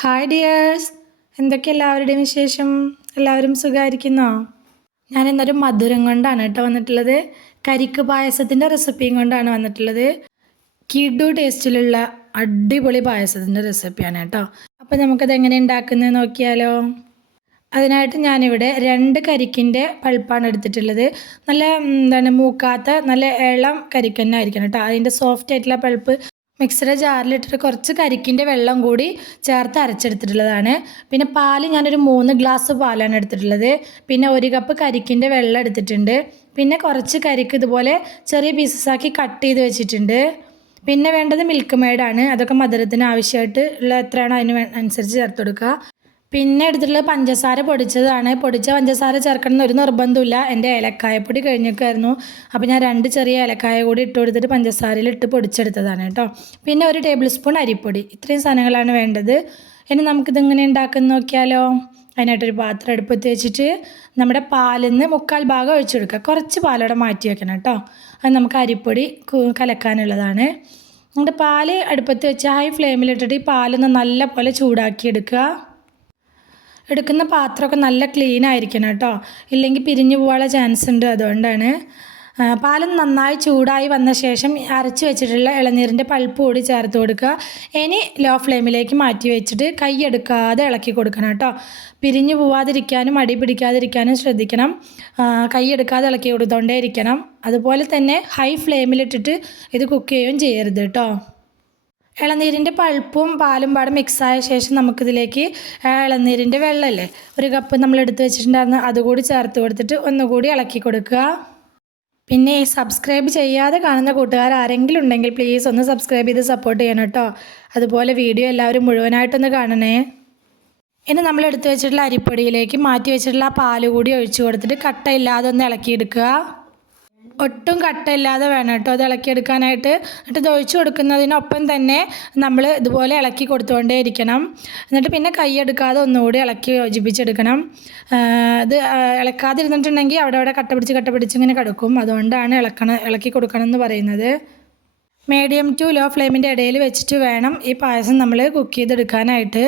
Hi dears എന്തൊക്കെ എല്ലാവരുടെയും വിശേഷം? എല്ലാവരും സുഖമായിരിക്കുന്നോ ഞാൻ ഇന്നൊരു മധുരം കൊണ്ടാണ് കേട്ടോ വന്നിട്ടുള്ളത്. കരിക്ക് പായസത്തിന്റെ റെസിപ്പിയും കൊണ്ടാണ് വന്നിട്ടുള്ളത്. കിഡു ടേസ്റ്റിലുള്ള അടിപൊളി പായസത്തിന്റെ റെസിപ്പിയാണ് കേട്ടോ. അപ്പോൾ നമുക്കത് എങ്ങനെ ഉണ്ടാക്കുന്നത് നോക്കിയാലോ. അതിനായിട്ട് ഞാനിവിടെ രണ്ട് കരിക്കിന്റെ പൾപ്പാണ് എടുത്തിട്ടുള്ളത്. നല്ല എന്താണ് മൂക്കാത്ത നല്ല ഇളം കരിക്കന്നെ ആയിരിക്കണം കേട്ടോ. അതിന്റെ സോഫ്റ്റ് ആയിട്ടുള്ള പൾപ്പ് മിക്സിയുടെ ജാറിലിട്ടിട്ട് കുറച്ച് കരിക്കിന്റെ വെള്ളം കൂടി ചേർത്ത് അരച്ചെടുത്തിട്ടുള്ളതാണ്. പിന്നെ പാൽ ഞാനൊരു മൂന്ന് ഗ്ലാസ് പാലാണ് എടുത്തിട്ടുള്ളത്. പിന്നെ ഒരു കപ്പ് കരിക്കിന്റെ വെള്ളം എടുത്തിട്ടുണ്ട്. പിന്നെ കുറച്ച് കരിക്ക് ഇതുപോലെ ചെറിയ പീസസ് ആക്കി കട്ട് ചെയ്ത് വെച്ചിട്ടുണ്ട്. പിന്നെ വേണ്ടത് മിൽക്ക് മെയ്ഡാണ് അതൊക്കെ മധുരത്തിന് ആവശ്യമായിട്ട് ഉള്ള എത്രയാണോ അതിന് അനുസരിച്ച് ചേർത്ത് കൊടുക്കുക. പിന്നെ എടുത്തിട്ടുള്ള പഞ്ചസാര പൊടിച്ചതാണ്. പൊടിച്ച പഞ്ചസാര ചേർക്കണം എന്നൊരു നിർബന്ധമില്ല എന്റെ ഏലക്കായപ്പൊടി കഴിഞ്ഞൊക്കെയായിരുന്നു അപ്പോൾ ഞാൻ രണ്ട് ചെറിയ ഏലക്കായ കൂടി ഇട്ട് കൊടുത്തിട്ട് പഞ്ചസാരയിൽ ഇട്ട് പൊടിച്ചെടുത്തതാണ് കേട്ടോ. പിന്നെ ഒരു ടേബിൾ സ്പൂൺ അരിപ്പൊടി. ഇത്രയും സാധനങ്ങളാണ് വേണ്ടത്. ഇനി നമുക്കിതെങ്ങനെ ഉണ്ടാക്കുന്ന നോക്കിയാലോ. അതിനായിട്ടൊരു പാത്രം അടുപ്പത്ത് വെച്ചിട്ട് നമ്മുടെ പാലിൽ നിന്ന് മുക്കാൽ ഭാഗം ഒഴിച്ചു കൊടുക്കുക. കുറച്ച് പാലോടെ മാറ്റി വെക്കണം കേട്ടോ. അത് നമുക്ക് അരിപ്പൊടി കലക്കാനുള്ളതാണ്. നമ്മുടെ പാൽ അടുപ്പത്ത് വെച്ച് ഹൈ ഫ്ലെയിമിലിട്ടിട്ട് ഈ പാലൊന്ന് നല്ല പോലെ ചൂടാക്കി എടുക്കുക എടുക്കുന്ന പാത്രമൊക്കെ നല്ല ക്ലീൻ ആയിരിക്കണം കേട്ടോ. ഇല്ലെങ്കിൽ പിരിഞ്ഞു പോകാനുള്ള ചാൻസ് ഉണ്ട്. അതുകൊണ്ടാണ്. പാലും നന്നായി ചൂടായി വന്ന ശേഷം അരച്ച് വെച്ചിട്ടുള്ള ഇളനീരിന്റെ പൾപ്പ് കൂടി ചേർത്ത് കൊടുക്കുക. ഇനി ലോ ഫ്ലെയിമിലേക്ക് മാറ്റി വെച്ചിട്ട് കൈ എടുക്കാതെ ഇളക്കി കൊടുക്കണം കേട്ടോ. പിരിഞ്ഞു പോവാതിരിക്കാനും അടി പിടിക്കാതിരിക്കാനും ശ്രദ്ധിക്കണം. കൈയെടുക്കാതെ ഇളക്കി കൊടുത്തോണ്ടേ ഇരിക്കണം. അതുപോലെ തന്നെ ഹൈ ഫ്ലെയിമിലിട്ടിട്ട് ഇത് കുക്ക് ചെയ്യുകയും ചെയ്യരുത് കേട്ടോ. ഇളനീരിന്റെ പൾപ്പും പാലും പാടെ മിക്സായ ശേഷം നമുക്കിതിലേക്ക് ഇളനീരിന്റെ വെള്ളമല്ലേ ഒരു കപ്പ് നമ്മൾ എടുത്ത് വെച്ചിട്ടുണ്ടായിരുന്നു അതുകൂടി ചേർത്ത് കൊടുത്തിട്ട് ഒന്നുകൂടി ഇളക്കി കൊടുക്കുക. പിന്നെ സബ്സ്ക്രൈബ് ചെയ്യാതെ കാണുന്ന കൂട്ടുകാർ ആരെങ്കിലും ഉണ്ടെങ്കിൽ പ്ലീസ് ഒന്ന് സബ്സ്ക്രൈബ് ചെയ്ത് സപ്പോർട്ട് ചെയ്യണം കേട്ടോ. അതുപോലെ വീഡിയോ എല്ലാവരും മുഴുവനായിട്ടൊന്ന് കാണണേ. ഇനി നമ്മൾ എടുത്തു വെച്ചിട്ടുള്ള അരിപ്പൊടിയിലേക്ക് മാറ്റി വെച്ചിട്ടുള്ള പാൽ കൂടി ഒഴിച്ചു കൊടുത്തിട്ട് കട്ടയില്ലാതെ ഒന്ന് ഇളക്കിയെടുക്കുക. ഒട്ടും കട്ടയില്ലാതെ വേണം കേട്ടോ അത് ഇളക്കിയെടുക്കാനായിട്ട്. എന്നിട്ട് ഇത് കൊടുക്കുന്നതിനൊപ്പം തന്നെ നമ്മൾ ഇതുപോലെ ഇളക്കി കൊടുത്തുകൊണ്ടേ ഇരിക്കണം. എന്നിട്ട് പിന്നെ കൈയെടുക്കാതെ ഒന്നുകൂടി ഇളക്കി യോജിപ്പിച്ചെടുക്കണം. ഇത് ഇളക്കാതിരുന്നിട്ടുണ്ടെങ്കിൽ അവിടെ അവിടെ കട്ട പിടിച്ച് കട്ട പിടിച്ച് ഇങ്ങനെ കിടക്കും. അതുകൊണ്ടാണ് ഇളക്കണം ഇളക്കി കൊടുക്കണം എന്ന് പറയുന്നത്. മീഡിയം ടു ലോ ഫ്ലെയിമിന്റെ ഇടയിൽ വെച്ചിട്ട് വേണം ഈ പായസം നമ്മൾ കുക്ക് ചെയ്തെടുക്കാനായിട്ട്.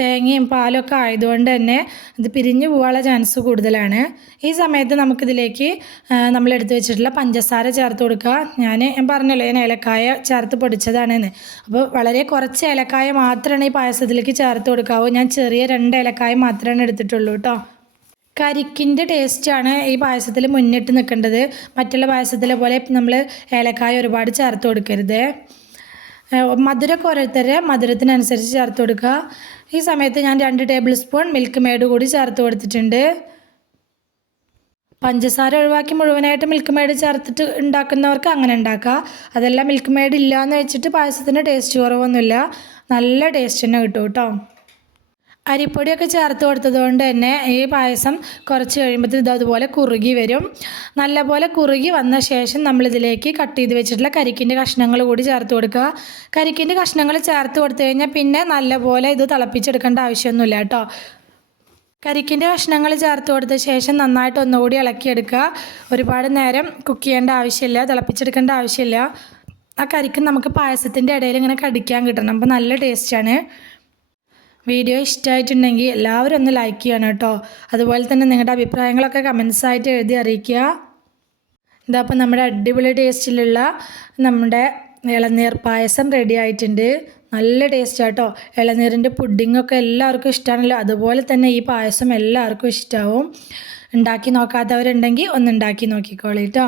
തേങ്ങയും പാലൊക്കെ ആയതുകൊണ്ട് തന്നെ ഇത് പിരിഞ്ഞു പോകാനുള്ള ചാൻസ് കൂടുതലാണ്. ഈ സമയത്ത് നമുക്കിതിലേക്ക് നമ്മൾ എടുത്തു വെച്ചിട്ടുള്ള പഞ്ചസാര ചേർത്ത് കൊടുക്കുക. ഞാൻ ഞാൻ പറഞ്ഞല്ലോ ഞാൻ ഏലക്കായ ചേർത്ത് പൊടിച്ചതാണെന്ന്. അപ്പോൾ വളരെ കുറച്ച് ഏലക്കായ മാത്രമാണ് ഈ പായസത്തിലേക്ക് ചേർത്ത് കൊടുക്കാവൂ. ഞാൻ ചെറിയ രണ്ട് ഏലക്കായ മാത്രമാണ് എടുത്തിട്ടുള്ളൂ കേട്ടോ. കരിക്കിന്റെ ടേസ്റ്റാണ് ഈ പായസത്തിൽ മുന്നിട്ട് നിൽക്കേണ്ടത്. മറ്റുള്ള പായസത്തിലെ പോലെ നമ്മൾ ഏലക്കായ ഒരുപാട് ചേർത്ത് കൊടുക്കരുത്. മധുരമൊക്കെ ഓരോരുത്തരുടെ മധുരത്തിനനുസരിച്ച് ചേർത്ത് കൊടുക്കുക. ഈ സമയത്ത് ഞാൻ രണ്ട് ടേബിൾ സ്പൂൺ മിൽക്ക് മെയ്ഡ് കൂടി ചേർത്ത് കൊടുത്തിട്ടുണ്ട്. പഞ്ചസാര ഒഴിവാക്കി മുഴുവനായിട്ട് മിൽക്ക് മെയ്ഡ് ചേർത്തിട്ട് ഉണ്ടാക്കുന്നവർക്ക് അങ്ങനെ ഉണ്ടാക്കുക അതെല്ലാം മിൽക്ക് മെയ്ഡ് ഇല്ല എന്ന് വെച്ചിട്ട് പായസത്തിന് ടേസ്റ്റ് കുറവൊന്നുമില്ല. നല്ല ടേസ്റ്റ് തന്നെ കിട്ടും കേട്ടോ. അരിപ്പൊടിയൊക്കെ ചേർത്ത് കൊടുത്തതുകൊണ്ട് തന്നെ ഈ പായസം കുറച്ച് കഴിയുമ്പോഴത്തേന് ഇത് അതുപോലെ കുറുകി വരും. നല്ലപോലെ കുറുകി വന്ന ശേഷം നമ്മളിതിലേക്ക് കട്ട് ചെയ്ത് വെച്ചിട്ടുള്ള കരിക്കിന്റെ കഷ്ണങ്ങൾ കൂടി ചേർത്ത് കൊടുക്കുക. കരിക്കിന്റെ കഷ്ണങ്ങൾ ചേർത്ത് കൊടുത്തു കഴിഞ്ഞാൽ പിന്നെ നല്ലപോലെ ഇത് തിളപ്പിച്ചെടുക്കേണ്ട ആവശ്യമൊന്നുമില്ല കേട്ടോ. കരിക്കിന്റെ കഷ്ണങ്ങൾ ചേർത്ത് കൊടുത്ത ശേഷം നന്നായിട്ട് ഒന്നുകൂടി ഇളക്കിയെടുക്കുക. ഒരുപാട് നേരം കുക്ക് ചെയ്യേണ്ട ആവശ്യമില്ല തിളപ്പിച്ചെടുക്കേണ്ട ആവശ്യമില്ല. ആ കരിക്ക് നമുക്ക് പായസത്തിന്റെ ഇടയിൽ ഇങ്ങനെ കടിക്കാൻ കിട്ടണം. അപ്പോൾ നല്ല ടേസ്റ്റാണ് വീഡിയോ ഇഷ്ടമായിട്ടുണ്ടെങ്കിൽ എല്ലാവരും ഒന്ന് ലൈക്ക് ചെയ്യണം കേട്ടോ. അതുപോലെ തന്നെ നിങ്ങളുടെ അഭിപ്രായങ്ങളൊക്കെ കമൻസ് ആയിട്ട് എഴുതി അറിയിക്കുക. ഇതാ അപ്പം നമ്മുടെ അടിപൊളി ടേസ്റ്റിലുള്ള നമ്മുടെ ഇളനീർ പായസം റെഡി ആയിട്ടുണ്ട്. നല്ല ടേസ്റ്റ് ആട്ടോ ഇളനീരിന്റെ പുഡിങ്ങൊക്കെ എല്ലാവർക്കും ഇഷ്ടമാണല്ലോ അതുപോലെ തന്നെ ഈ പായസം എല്ലാവർക്കും ഇഷ്ടമാവും ഉണ്ടാക്കി നോക്കാത്തവരുണ്ടെങ്കിൽ ഒന്ന് ഉണ്ടാക്കി നോക്കിക്കോളൂ കേട്ടോ.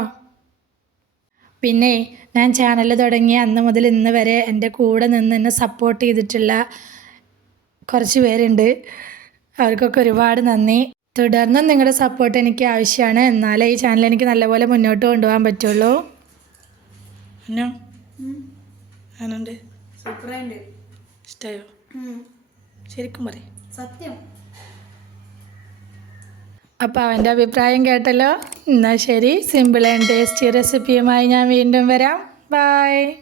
പിന്നെ ഞാൻ ചാനൽ തുടങ്ങിയ അന്ന് മുതൽ ഇന്ന് വരെ എന്റെ കൂടെ നിന്ന് എന്നെ സപ്പോർട്ട് ചെയ്തിട്ടുള്ള കുറച്ച് പേരുണ്ട്. അവർക്കൊക്കെ ഒരുപാട് നന്ദി. തുടർന്നും നിങ്ങളുടെ സപ്പോർട്ട് എനിക്ക് ആവശ്യമാണ്. എന്നാലേ ഈ ചാനൽ എനിക്ക് നല്ലപോലെ മുന്നോട്ട് കൊണ്ടുപോകാൻ പറ്റുള്ളൂ. ആനുണ്ട് സൂപ്പറായിട്ട് ഇഷ്ടമായോ ശരിക്കും പറയും. സത്യം. അപ്പോൾ അവന്റെ അഭിപ്രായം കേട്ടല്ലോ. എന്നാൽ ശരി. സിമ്പിൾ ആൻഡ് ടേസ്റ്റി റെസിപ്പിയുമായി ഞാൻ വീണ്ടും വരാം. ബൈ